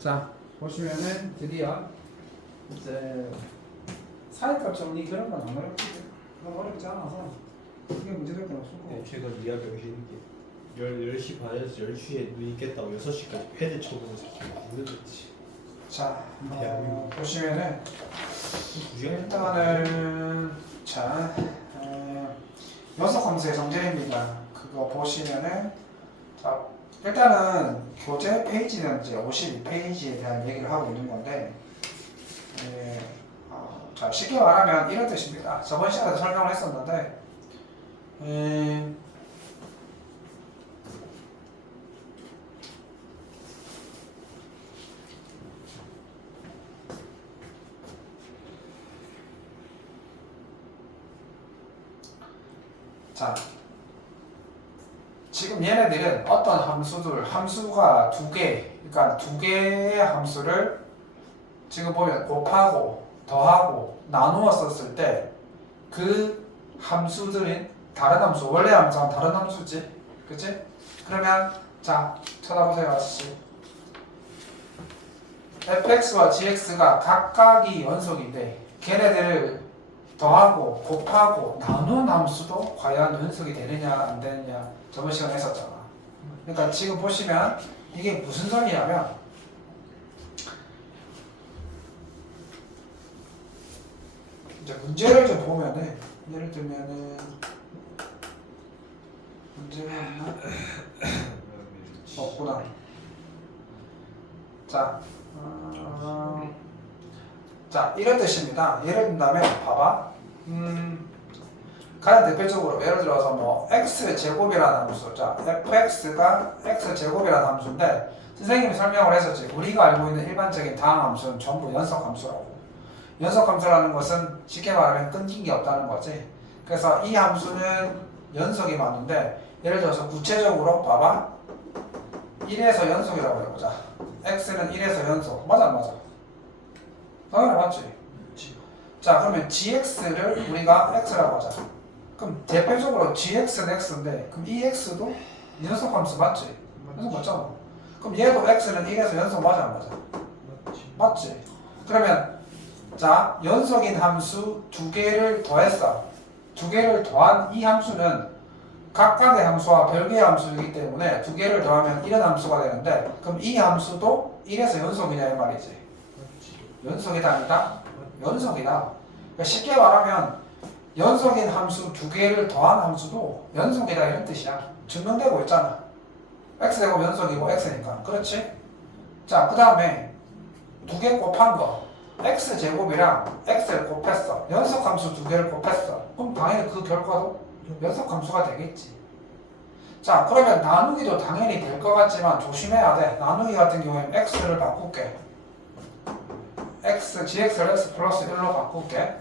자, 보시면은 드디어 이제 사회값 정리 그런 건 안 어렵거든요. 너무 어렵지 않아서 크게 문제될 건 없을 거고. 제가 니아 병신인데 10시 반에서 10시에 눈이 깼다고 6시까지 패드 쳐보면서 힘들었지. 자, 보시면은 일단은 자 연속 함수의 정제입니다. 그거 보시면은 자 일단은 교재 페이지는 이제 52페이지에 대한 얘기를 하고 있는 건데 자 쉽게 말하면 이런 뜻입니다. 저번 시간에도 설명을 했었는데 자 지금 얘네들은 어떤 함수가 두 개, 그러니까 두 개의 함수를 지금 보면 곱하고 더하고 나누어 썼을 때 그 함수들은 다른 함수, 원래 함수랑 다른 함수지, 그치? 그러면 자 쳐다보세요, 아저씨. fx와 gx가 각각이 연속인데 걔네들을 더하고 곱하고 나눈 함수도 과연 연속이 되느냐 안 되느냐 저번 시간에 했었잖아. 그러니까 지금 보시면 이게 무슨 소리냐면 이제 문제를 좀 보면은 예를 들면은 문제가 있나? 없구나. 자 이런 뜻입니다. 예를 든다면 봐봐. 가장 대표적으로 예를 들어서 뭐 x제곱이라는 함수, 자 fx가 x제곱이라는 함수인데 선생님이 설명을 했었지. 우리가 알고 있는 일반적인 다항 함수는 전부 연속 함수라고. 연속 함수라는 것은 쉽게 말하면 끊긴 게 없다는 거지. 그래서 이 함수는 연속이 많은데 예를 들어서 구체적으로 봐봐. 1에서 연속이라고 해보자. x는 1에서 연속. 맞아 안 맞아? 당연히 맞지. 자 그러면 gx를 우리가 x라고 하자. 그럼 대표적으로 gx는 x인데 그럼 이 x도 연속 함수 맞지? 연속 맞잖아. 그럼 얘도 x는 1에서 연속 맞아 안 맞아? 맞지. 그러면 자 연속인 함수 두 개를 더했어. 두 개를 더한 이 함수는 각각의 함수와 별개의 함수이기 때문에 두 개를 더하면 이런 함수가 되는데 그럼 이 함수도 1에서 연속이냐 이 말이지. 연속이다 아니다? 연속이다. 그러니까 쉽게 말하면 연속인 함수 두 개를 더한 함수도 연속이다 이런 뜻이야. 증명되고 있잖아. x제곱 연속이고 x니까. 그렇지? 자, 그 다음에 두 개 곱한 거 x제곱이랑 x를 곱했어. 연속 함수 두 개를 곱했어. 그럼 당연히 그 결과도 연속 함수가 되겠지. 자, 그러면 나누기도 당연히 될 것 같지만 조심해야 돼. 나누기 같은 경우에는 x를 바꿀게. gx를 x 플러스 1로 바꿀게.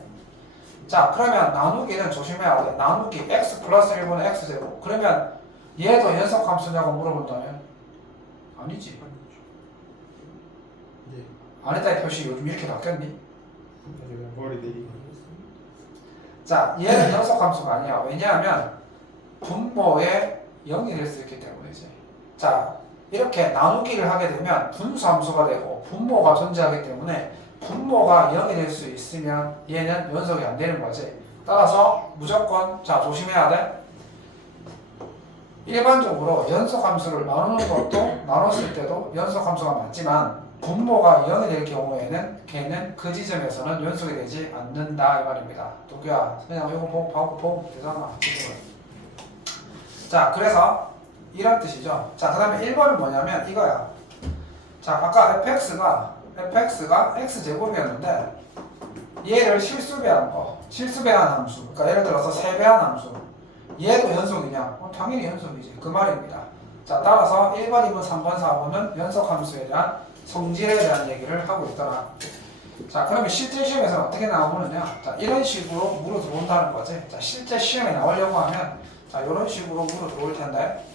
자 그러면 나누기는 조심해야 돼. 나누기 x 플러스 1분의 x제곱. 그러면 얘도 연속함수냐고 물어본다면 아니지. 네. 아니다의 표시 요즘 이렇게 바뀌었니? 머리 내리고. 자 얘는 연속함수가 아니야. 왜냐하면 분모에 0이 될 수 있기 때문이지. 자 이렇게 나누기를 하게 되면 분수함수가 되고 분모가 존재하기 때문에 분모가 0이 될 수 있으면 얘는 연속이 안 되는 거지. 따라서 무조건 자 조심해야 돼. 일반적으로 연속함수를 나누는 것도 나눴을 때도 연속함수가 맞지만 분모가 0이 될 경우에는 걔는 그 지점에서는 연속이 되지 않는다 이 말입니다. 도규야 그냥 이거 보고 되잖아. 자 그래서 이런 뜻이죠. 자 그 다음에 1번은 뭐냐면 이거야. 자 아까 fx가 x제곱이었는데 얘를 실수배한 거, 실수배한 함수. 그러니까 예를 들어서 3배한 함수. 얘도 연속이냐? 당연히 연속이지. 그 말입니다. 자 따라서 1번, 2번, 3번, 4번은 연속함수에 대한 성질에 대한 얘기를 하고 있더라. 자 그러면 실제 시험에서는 어떻게 나오느냐? 자 이런 식으로 물어 들어온다는 거지. 자 실제 시험에 나오려고 하면 자 이런 식으로 물어 들어올 텐데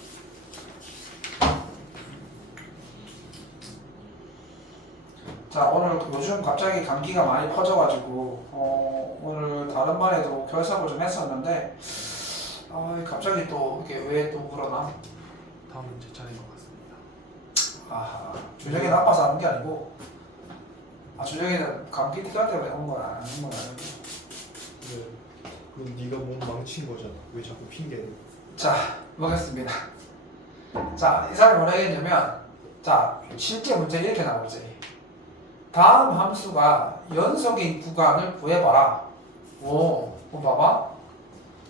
자 오늘 요즘 갑자기 감기가 많이 퍼져가지고 오늘 다른 반에도 결석을 좀 했었는데 갑자기 또 이게 왜 또 그러나? 다음은 제 차례인 것 같습니다. 아하, 주정이 나빠서 하는 게 아니고, 주정이는 감기 특강 때문에 온 건 아닌 건 아니고. 네. 그럼 네가 몸 망친 거잖아. 왜 자꾸 핑계를? 자, 보겠습니다. 자, 이 사람이 뭐라 했냐면, 자, 실제 문제 이렇게 나오지. 다음 함수가 연속인 구간을 구해봐라. 오, 봐봐.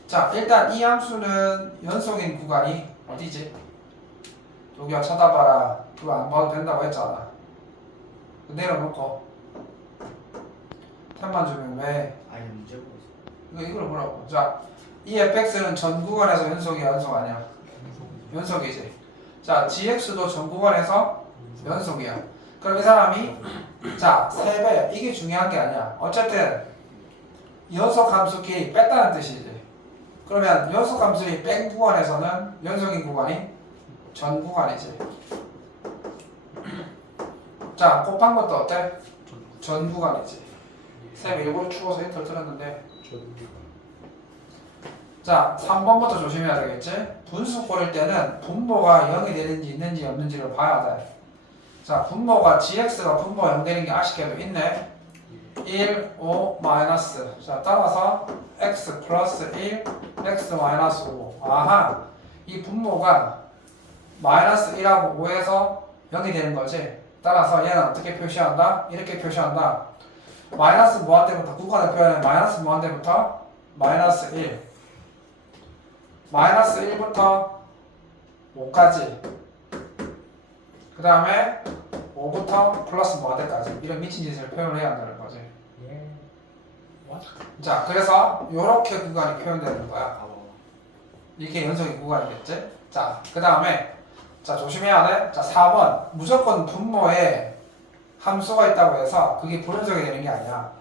자, 일단 이 함수는 연속인 구간이 어디지? 여기와 쳐다봐라. 그거 안 봐도 된다고 했잖아. 내려놓고 템만 주면 왜? 아니 문제 보고 이걸 보라고. 자, 이 fx는 전 구간에서 연속이야, 연속 아니야? 연속이지. 자, gx도 전 구간에서 연속이야. 그럼 이 사람이 자, 3배. 이게 중요한 게 아니야. 어쨌든 연속 함수끼리 뺐다는 뜻이지. 그러면 연속 함수끼리 뺀 구간에서는 연속인 구간이 전 구간이지. 자, 곱한 것도 어때? 전 구간이지. 쌤 일부러 추워서 힌트를 틀었는데. 자, 3번부터 조심해야 되겠지? 분수 고를 때는 분모가 0이 되는지 있는지 없는지를 봐야 돼. 자, 분모가 gx가 분모가 0 되는 게 아쉽게도 있네. 1, 5, 마이너스. 자, 따라서 x 플러스 1, x 마이너스 5. 아하, 이 분모가 마이너스 1하고 5에서 0이 되는 거지. 따라서 얘는 어떻게 표시한다? 이렇게 표시한다. 마이너스 무한대부터 구간을 표현해. 마이너스 무한대부터 마이너스 1. 마이너스 1부터 5까지. 그 다음에 5부터 플러스 무한대까지. 이런 미친 짓을 표현해야 한다는 거지. 예. 자, 그래서 이렇게 구간이 표현되는 거야. 봐봐. 이게 연속의 구간이겠지? 자, 그 다음에 자, 조심해야 돼. 자, 4번. 무조건 분모에 함수가 있다고 해서 그게 불연속이 되는 게 아니야.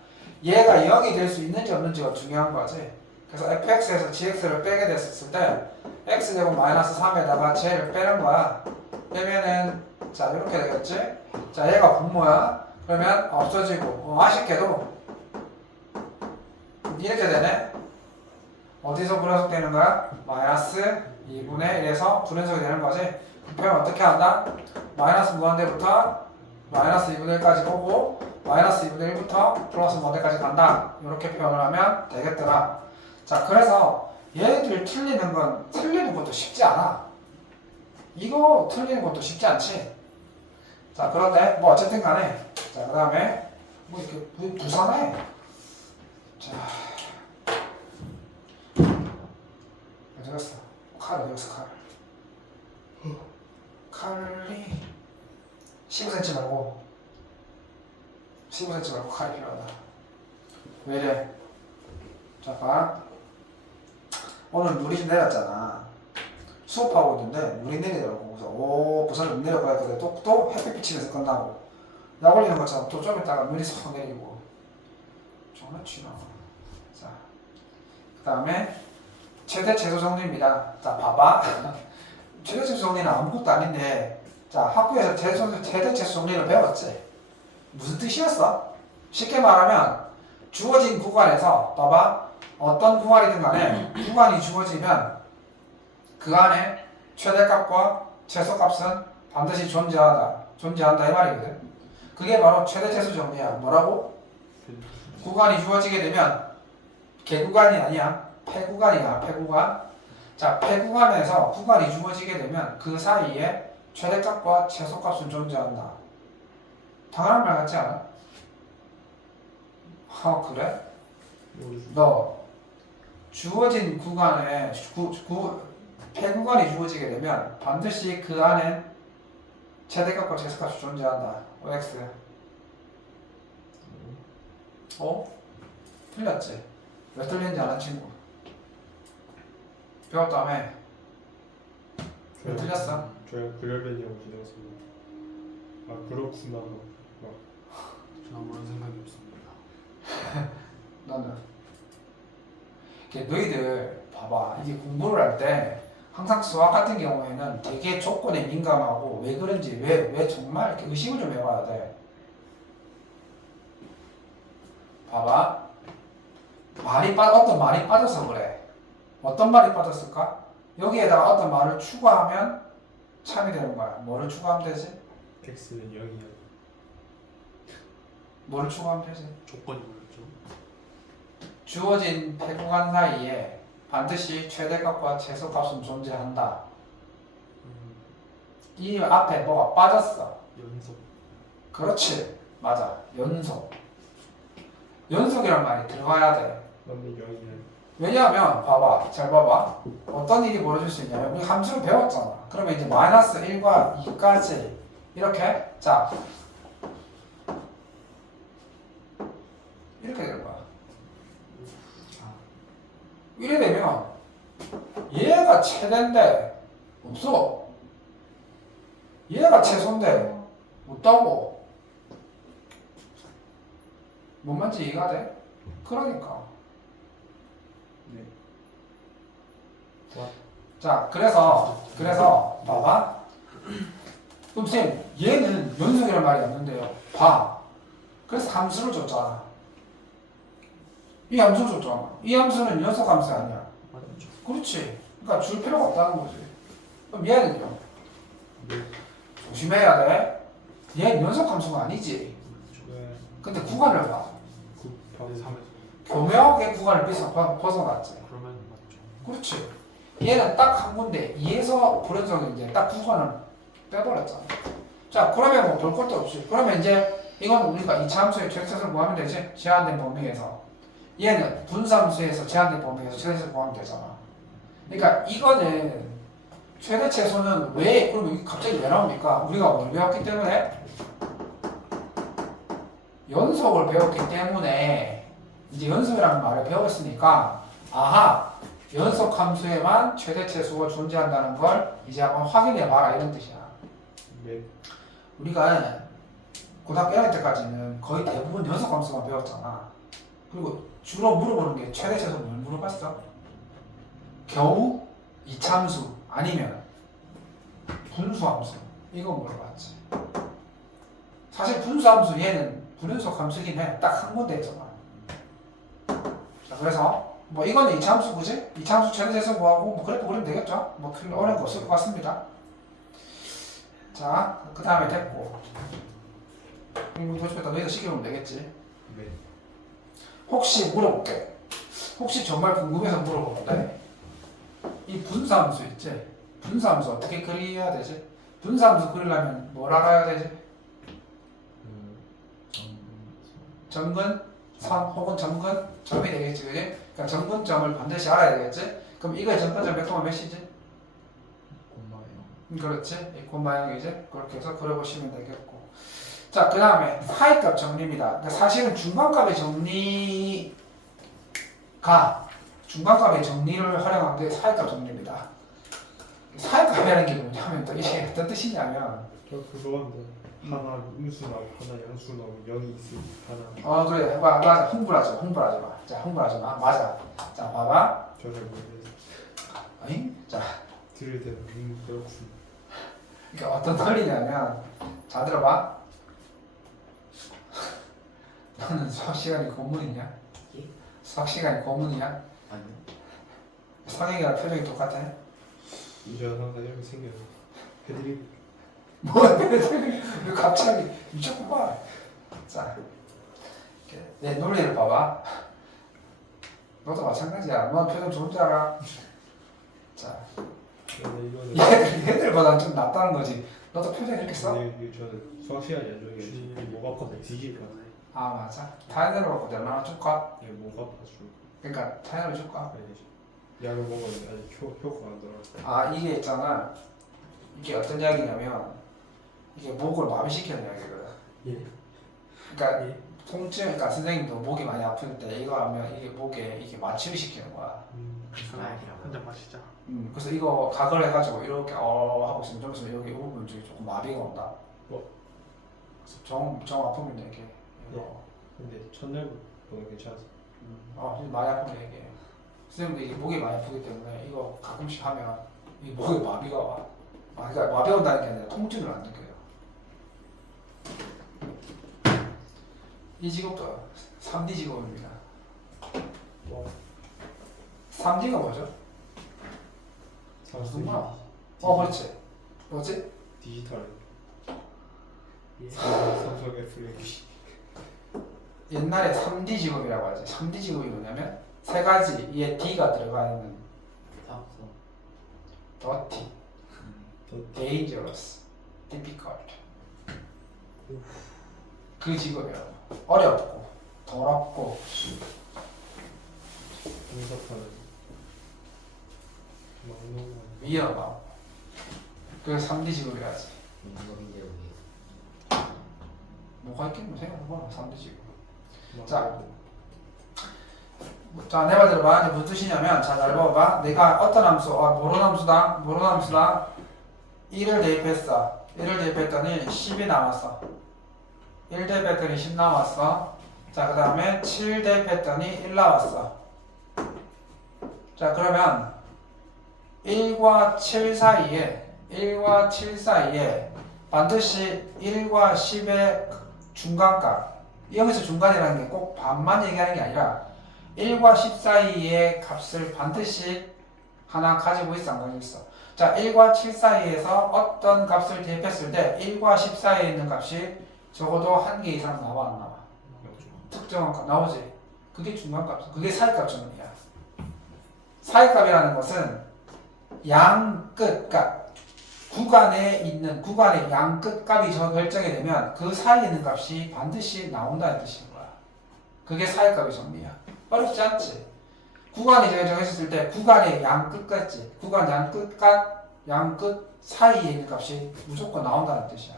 얘가 0이 될 수 있는지 없는지가 중요한 거지. 그래서 fx에서 gx를 빼게 됐을 때 x제곱 마이너스 3에다가 j를 빼는 거야. 빼면은 자, 이렇게 되겠지? 자, 얘가 분모야. 그러면 없어지고 아쉽게도 이렇게 되네. 어디서 불연속 되는 거야? 마이너스 2분의 1에서 불연속이 되는 거지. 표현 어떻게 한다? 마이너스 무한대부터 마이너스 2분의 1까지 오고 마이너스 2분의 1부터 플러스 무한대까지 간다. 이렇게 표현을 하면 되겠더라. 자, 그래서 얘들 틀리는 것도 쉽지 않아. 이거 틀리는 것도 쉽지 않지. 자, 그런데 뭐 어쨌든 간에 자, 그 다음에 뭐 이렇게 부산해. 자, 어디 갔어? 칼 어디 갔어? 칼이 15cm 말고 15cm 말고 칼이 필요하다. 왜 이래? 잠깐. 오늘 물이 내렸잖아. 수업하고 있는데 물이 내리더라고. 그래서 오, 부산 좀 내려가야 돼. 또 햇빛 비치면서 끝나고 약 올리는 것처럼 또 좀 있다가 물이 싹 내리고 정말 치나. 자, 그 다음에 최대 최소 정리입니다. 자, 봐봐. 최대 최소 정리는 아무것도 아닌데, 자, 학교에서 최대 최소 정리를 배웠지. 무슨 뜻이었어? 쉽게 말하면 주어진 구간에서 봐봐. 어떤 구간이든 간에 구간이 주어지면 그 안에 최대값과 최소값은 반드시 존재한다 이 말이거든. 그게 바로 최대 최소 정리야. 뭐라고? 구간이 주어지게 되면 개구간이 아니야. 폐구간이야. 폐구간. 자, 폐구간에서 구간이 주어지게 되면 그 사이에 최대값과 최소값은 존재한다. 당연한 말 같지 않아? 그래? 너 주어진 구간에 폐구간이 주어지게 되면 반드시 그 안에 최대값과 최소값이 존재한다. OX. 틀렸지? 왜 틀린지 아는 친구? 배웠다며? 왜 틀렸어? 저야 그려려니하고 지나갔습니다. 아 그렇구나. 저 아무런 생각이 없습니다. 너는? 너희들 봐봐. 이게 공부를 할 때 항상 수학 같은 경우에는 되게 조건에 민감하고 왜 그런지 왜 정말 이렇게 의식을 좀 해봐야 돼. 봐봐. 어떤 말이 빠져서 그래. 어떤 말이 빠졌을까? 여기에다가 어떤 말을 추가하면 참이 되는 거야. 뭐를 추가하면 되지? x는 0이야. 뭐를 추구하면 되지? 조건이 뭐였죠? 주어진 폐구간 사이에 반드시 최대값과 최소값은 존재한다. 이 앞에 뭐가 빠졌어. 연속. 그렇지. 맞아. 연속. 연속이란 말이 들어가야 돼. 그러면 0이야. 왜냐하면 봐봐. 잘 봐봐. 어떤 일이 벌어질 수 있냐면 우리 함수를 배웠잖아. 그러면 이제 마이너스 1과 2까지 이렇게 자 이렇게 되는 거야. 이래 되면 얘가 최대인데 없어. 얘가 최소인데 없다고. 뭔 말인지 이해가 돼? 그러니까. 네. 자, 그래서 봐봐. 그럼 쌤, 얘는 연속이란 말이 없는데요. 봐. 그래서 함수를 줬잖아. 이 함수를 줬잖아. 이 함수는 연속 함수 아니야. 맞죠. 그렇지. 그러니까 줄 필요가 없다는 거지. 그럼 얘는요? 네. 조심해야 돼. 얘는 연속 함수가 아니지. 네. 근데 구간을 봐. 9 네, 3에서. 교묘하게 구간을 벗어났지. 그러면 맞죠. 그렇지. 얘는 딱 한 군데 2에서 불연속이 이제 딱 구간을 빼버렸잖아. 자, 그러면 뭐 볼 것도 없이. 그러면 이제 이건 우리가 이차함수의 최대값을 구하면 되지. 제한된 범위에서. 얘는 분수함수에서 제한된 범위에서 최대값을 구하면 되잖아. 그러니까 이거는 최대 최소는 왜 그럼 이게 갑자기 왜 나옵니까? 우리가 뭘 배웠기 때문에 연속을 배웠기 때문에 이제 연속이라는 말을 배웠으니까 아하 연속 함수에만 최대 최소가 존재한다는 걸 이제 한번 확인해 봐라 이런 뜻이야. 네. 우리가 고등학교 1학년 때까지는 거의 대부분 연속 함수만 배웠잖아. 그리고 주로 물어보는 게 최대 최소 뭘 물어봤어? 겨우 이차함수 아니면 분수함수 이거 물어봤지. 사실 분수함수 얘는 불연속 함수긴 해. 딱 한 군데에서만. 자, 그래서 뭐 이거는 이차함수 그지? 이차함수 최대 최소 구하고 뭐 그래프 그리면 되겠죠? 뭐 큰 어려운 거 없을 것 같습니다. 자, 그 다음에 됐고. 도시배다 너희가 시켜보면 되겠지. 네. 혹시 물어볼게. 혹시 정말 궁금해서 물어보는데 이 분수함수 있지? 분수함수 어떻게 그려야 되지? 분수함수 그리려면 뭘 알아야 되지? 점근, 선 혹은 점근, 점이 되겠지, 그지? 그러니까 점근점을 반드시 알아야 되겠지? 그럼 이거의 점근점 몇 몇이지? 그렇지? 이 콤마형이지? 그렇게 해서 그려보시면 되겠고. 자, 그 다음에 사이값 정리입니다. 그러니까 사실은 중간값의 중간값의 정리를 활용한 게 사이값 정리입니다. 사이값이라는 게 뭐냐면 또 이게 어떤 뜻이냐면 저 그거 한다. 하나 음수 나오고 하나 양수 나오고 0이 있으면 하나. 그래 맞아 흥분하지 마. 자 흥분하지 마. 맞아. 자 봐봐. 저를 모르겠어. 어잉? 자 들을 때는 그렇군. 그러니까 어떤 논리냐면 자 들어봐. 너는 수학 시간이 고문이냐? 예? 수학 시간이 고문이냐? 아니요. 성형이랑 표정이 똑같아? 이전 항상 이렇게 생겨요. 해드리고. 뭐야? 왜 갑자기 미쳤구만. 자, 이렇게 내 논리를 봐봐. 너도 마찬가지야. 너 표정 좋은 줄 알아. 자, 근데 이거는. 얘들보다 좀 낫다는 거지. 너도 표정 이렇게 써? 근데 이게 저는 수학 시간이 안 좋은 게 목 아파서 뒤질 것 같아요. 아 맞아. 타이어를 먹고 내가 하나 줄까? 네, 목 아파서. 그러니까 타이어를 줄까? 아니지. 약을 먹었는데 아직 효과가 안 돌아왔어요. 아 이게 있잖아. 이게 어떤 이야기냐면 이게 목을 마비시키는 이야기거든. 예. 그러니까 예. 통증, 그러니까 선생님도 목이 많이 아플 때 이거 하면 이게 목에 이게 마취를 시키는 거야. 한잔 마시자. 그래서 이거 각을 해가지고 이렇게 하고 있으면 좀 있으면 여기 이 부분 쪽이 조금 마비가 온다. 어? 그래서 정 아프면 얘기해. 이거. 근데 첫날보다 괜찮았어. 이제 많이 아프면 얘기해. 선생님도 이게 목이 많이 아프기 때문에 이거 가끔씩 하면 이 목에 마비가 와. 그러니까 마비가 온다는 게 아니라 통증을 안 느껴요. 이 직업도 3D 직업입니다. 와. 3D가 뭐죠? 무슨 말? 그렇지. 뭐지? 디지털. 삼성 FX. 옛날에 3D 직업이라고 하지. 3D 직업이 뭐냐면 세 가지 이에 D가 들어가 있는 탑성. dirty, dangerous, difficult. 그 직업이라고. 어렵고 더럽고 공사파는 막노만. 위험하고. 그래서 3D 직업이라 하지. 인건인데 우리. 뭐가 있겠노 생각해봐. 3D 직업. 자. 자, 내 말대로 봐. 이제 무슨 뜻이냐면, 자, 잘 봐봐. 내가 어떤 함수, 모론 함수다. 1을 대입했어. 1을 대입했더니 10이 나왔어. 1 대입했더니 10 나왔어. 자, 그 다음에 7 대입했더니 1 나왔어. 자, 그러면 1과 7 사이에 반드시 1과 10의 중간값. 여기서 중간이라는 게 꼭 반만 얘기하는 게 아니라 1과 10 사이의 값을 반드시 하나 가지고 있어, 안 가지고 있어. 자, 1과 7 사이에서 어떤 값을 대입했을 때 1과 10 사이에 있는 값이 적어도 한 개 이상 나와, 안 나와? 특정한 값 나오지. 그게 중간값, 그게 사이값 정리야. 사이값이라는 것은 양 끝값, 구간의 양 끝값이 결정이 되면 그 사이에 있는 값이 반드시 나온다는 뜻인 거야. 그게 사이값의 정리야. 어렵지 않지? 구간이 정해졌을 때 구간의 양 끝까지, 구간 양 끝 사이에 있는 값이 무조건 나온다는 뜻이야.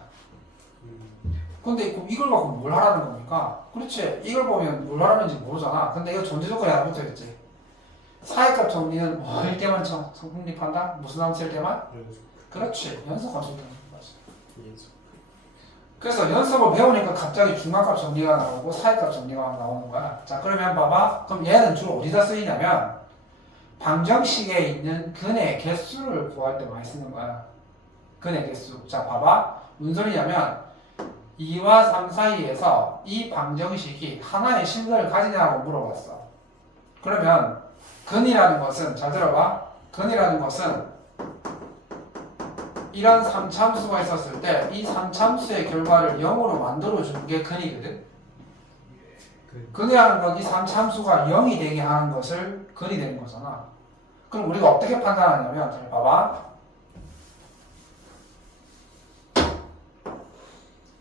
근데 이걸 갖고 뭘 하라는 겁니까? 그렇지. 이걸 보면 뭘 하라는지 모르잖아. 근데 이거 존재 조건이 하나 붙어있지. 사이값 정리는 뭐일 때만 성립한다? 무슨 함수일 때만? 그렇지. 연속 함수일 때만. 그래서 연속을 배우니까 갑자기 중간값 정리가 나오고 사이값 정리가 나오는 거야. 자, 그러면 봐봐. 그럼 얘는 주로 어디다 쓰이냐면 방정식에 있는 근의 개수를 구할 때 많이 쓰는 거야. 근의 개수. 자, 봐봐. 무슨 소리냐면 2와 3 사이에서 이 방정식이 하나의 실근을 가지냐고 물어봤어. 그러면 근이라는 것은, 잘 들어봐. 근이라는 것은 이런 3참수가 있었을 때 이 3참수의 결과를 0으로 만들어주는 게 근이거든. 근이라는 건 이 3참수가 0이 되게 하는 것을 근이 되는 거잖아. 그럼 우리가 어떻게 판단하냐면, 잘 봐봐.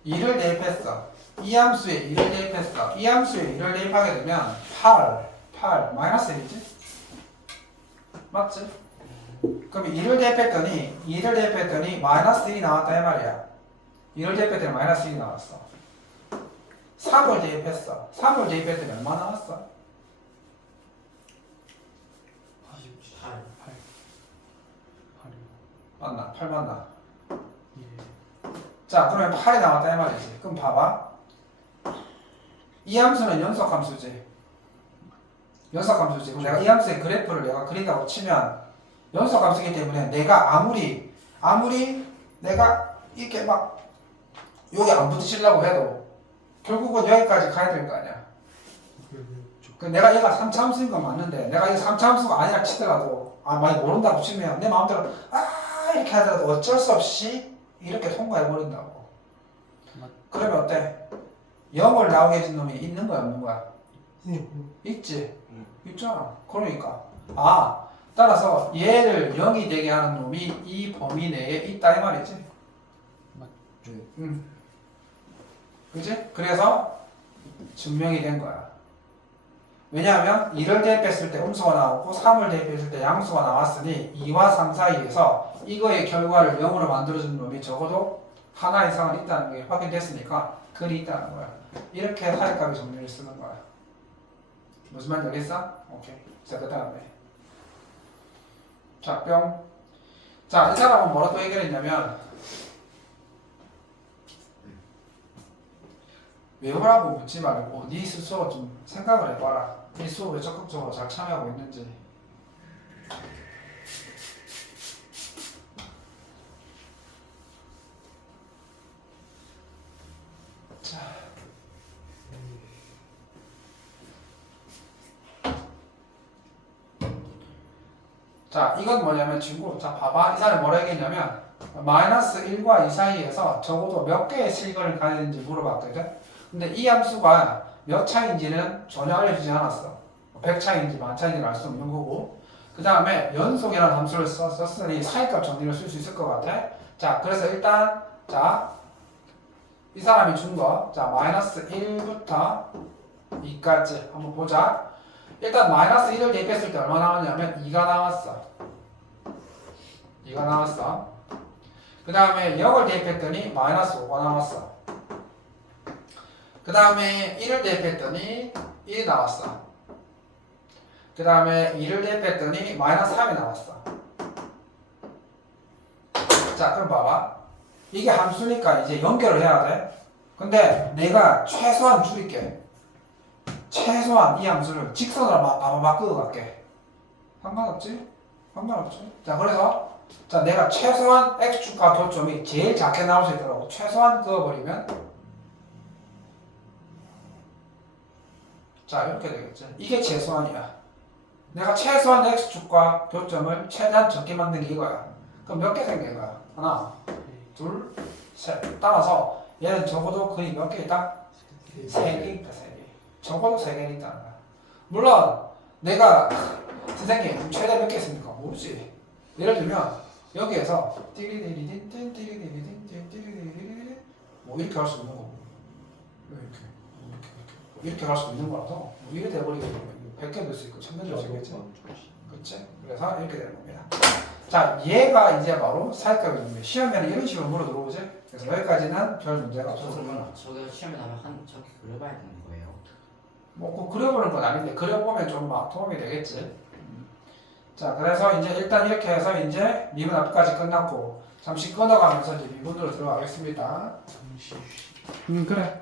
2를 대입했어. 이 함수에 2를 대입했어. 이 함수에 2를 대입하게 되면 8 마이너스 1이지? 맞지? 그럼 2를 대입했더니 마이너스 1이 나왔다 이 말이야. 2를 대입했더니 마이너스 1이 나왔어. 3을 대입했어. 3을 대입했더니 얼마 나왔어? 8. 맞나? 8 맞나? 예. 자, 그러면 8이 나왔다 이 말이지. 그럼 봐봐. 이 함수는 연속함수지. 연속함수지. 그럼 내가 이 함수의 그래프를 내가 그린다고 치면 연속함수이기 때문에 내가 아무리 내가 이렇게 막 여기 안 부딪히려고 해도 결국은 여기까지 가야 될 거 아니야. 그 내가 얘가 3차함수인 건 맞는데 내가 이 3차함수가 아니라 치더라도 많이 모른다고 치면 내 마음대로 이렇게 하더라도 어쩔 수 없이 이렇게 통과해 버린다고. 그러면 어때? 0을 나오게 해준 놈이 있는 거야 없는 거야? 있지? 있잖아. 그러니까 따라서 얘를 0이 되게 하는 놈이 이 범위 내에 있다 이 말이지. 그지? 그래서 증명이 된 거야. 왜냐하면 2를 대입했을 때 음수가 나오고 3을 대입했을 때 양수가 나왔으니 2와 3 사이에서 이거의 결과를 0으로 만들어준 놈이 적어도 하나 이상은 있다는 게 확인됐으니까 글이 있다는 거야. 이렇게 사이값의 정리를 쓰는 거야. 무슨 말인지 알겠어? 오케이. 자, 그 다음에 자, 뿅. 자, 이 사람은 뭐라고 해결했냐면 외우라고 묻지 말고 네 스스로 좀 생각을 해봐라. 네 수업에 적극적으로 잘 참여하고 있는지. 자, 이건 뭐냐면 친구, 자 봐봐. 이 사람이 뭐라 얘기했냐면 마이너스 1과 2 사이에서 적어도 몇 개의 실근을 가지는지 물어봤거든. 근데 이 함수가 몇 차인지는 전혀 알려주지 않았어. 100차인지 만차인지는 알 수 없는 거고. 그 다음에 연속이라는 함수를 썼으니 사이값 정리를 쓸 수 있을 것 같아. 자, 그래서 일단 자, 이 사람이 준 거, 자, 마이너스 1부터 2까지 한번 보자. 일단 마이너스 1을 대입했을 때 얼마 나왔냐면 2가 나왔어. 2가 나왔어. 그 다음에 0을 대입했더니 마이너스 5가 나왔어. 그 다음에 1을 대입했더니 1이 나왔어. 그 다음에 2를 대입했더니 마이너스 3이 나왔어. 자, 그럼 봐봐. 이게 함수니까 이제 연결을 해야 돼. 근데 내가 최소한 줄일게. 최소한 이 함수를 직선으로 막 끄어갈게. 상관없지? 상관없지? 자, 그래서 자, 내가 최소한 x축과 교점이 제일 작게 나올 수 있도록 최소한 그어버리면 자, 이렇게 되겠지. 이게 최소한이야. 내가 최소한 x축과 교점을 최대한 적게 만든 게 이거야. 그럼 몇 개 생긴 거야? 하나, 둘, 셋. 따라서 얘는 적어도 거의 몇 개 있다? 3개 있다, 3개. 적어도 3개는 있다는 거야. 물론 내가 선생님 최대 몇 개 있습니까? 모르지. 예를 들면 여기에서 띠리리리딘 띠리리리딘 띠리리리딘 뭐 이렇게 할 수 있는 거고 이렇게 할 수 있는 거라서 이렇게 돼버리게 되면 100개 될 수 있고 1000개 될 수 있겠지. 그치? 그래서 이렇게 되는 겁니다. 자, 얘가 이제 바로 사이값입니다. 시험에는 이런 식으로 물어 들어오지. 그래서 여기까지는 별 문제가 없었습니다. 저거 시험에 나면 한 저렇게 그려봐야 되는 거예요. 뭐 그려보는 건 아닌데 그려보면 좀 막 도움이 되겠지. 자, 그래서 이제 일단 이렇게 해서 이제 미분 앞까지 끝났고 잠시 끊어가면서 이제 미분으로 들어가겠습니다. 잠시 그래.